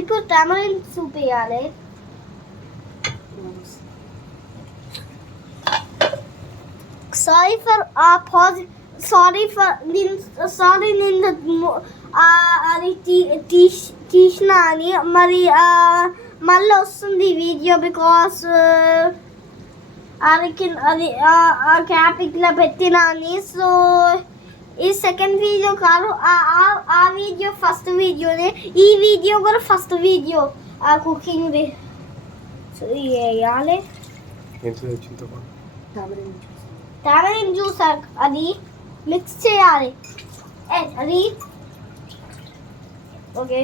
ఇప్పుడు టమారిన్ సూప్ వేయాలి. సారీ నిన్న అది తీసిన అని మరి మళ్ళీ వస్తుంది వీడియో బికాస్ అది క్యాప్ ఇట్లా పెట్టినా అని. సో ఈ సెకండ్ వీడియో కాదు, ఆ వీడియో ఫస్ట్ వీడియోనే, ఈ వీడియో కూడా ఫస్ట్ వీడియో కుకింగ్. సో వేయాలి టామరిన్ జ్యూస్, అది మిక్స్ చేయాలి. అది ఓకే.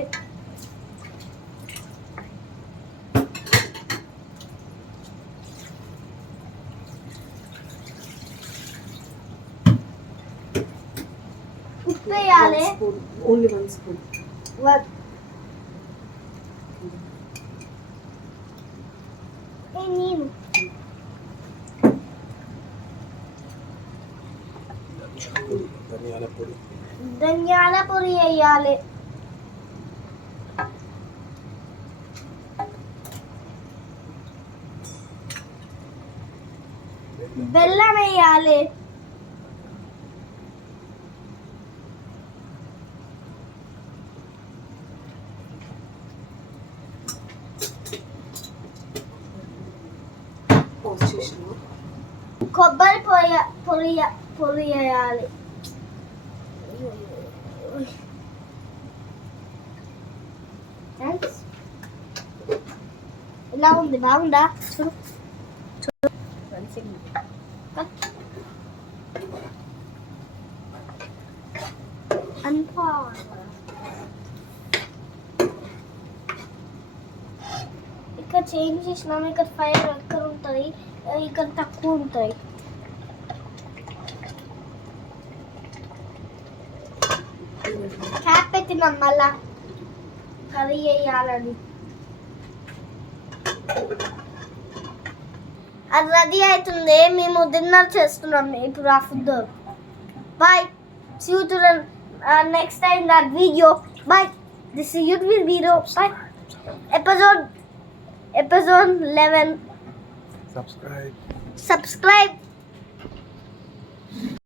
ఉప్పు వేయాలి. ఓన్లీ 1 స్పూన్. నేను ధనియాల పొడి వేయాలి. బెల్లం వేయాలి. కొబ్బరి పొడి వేయాలి. ఇలా ఉంది, బాగుందా? చూడు అంతా ఇక్కడ చేంజ్ చేసినాము. ఇక్కడ ఫైర్ ఎక్కడ ఉంటుంది, ఇక్కడ తక్కువ ఉంటాయి. క్యాప్ పెట్టినాం మళ్ళా కర్రీ వేయాలని. అది రెడీ అవుతుంది. మేము డిన్నర్ చేస్తున్నాం ఇప్పుడు. ఆ food bye. See you to the next time that video. Bye. This is YouTube video. Bye. Episode 11. Subscribe. Subscribe.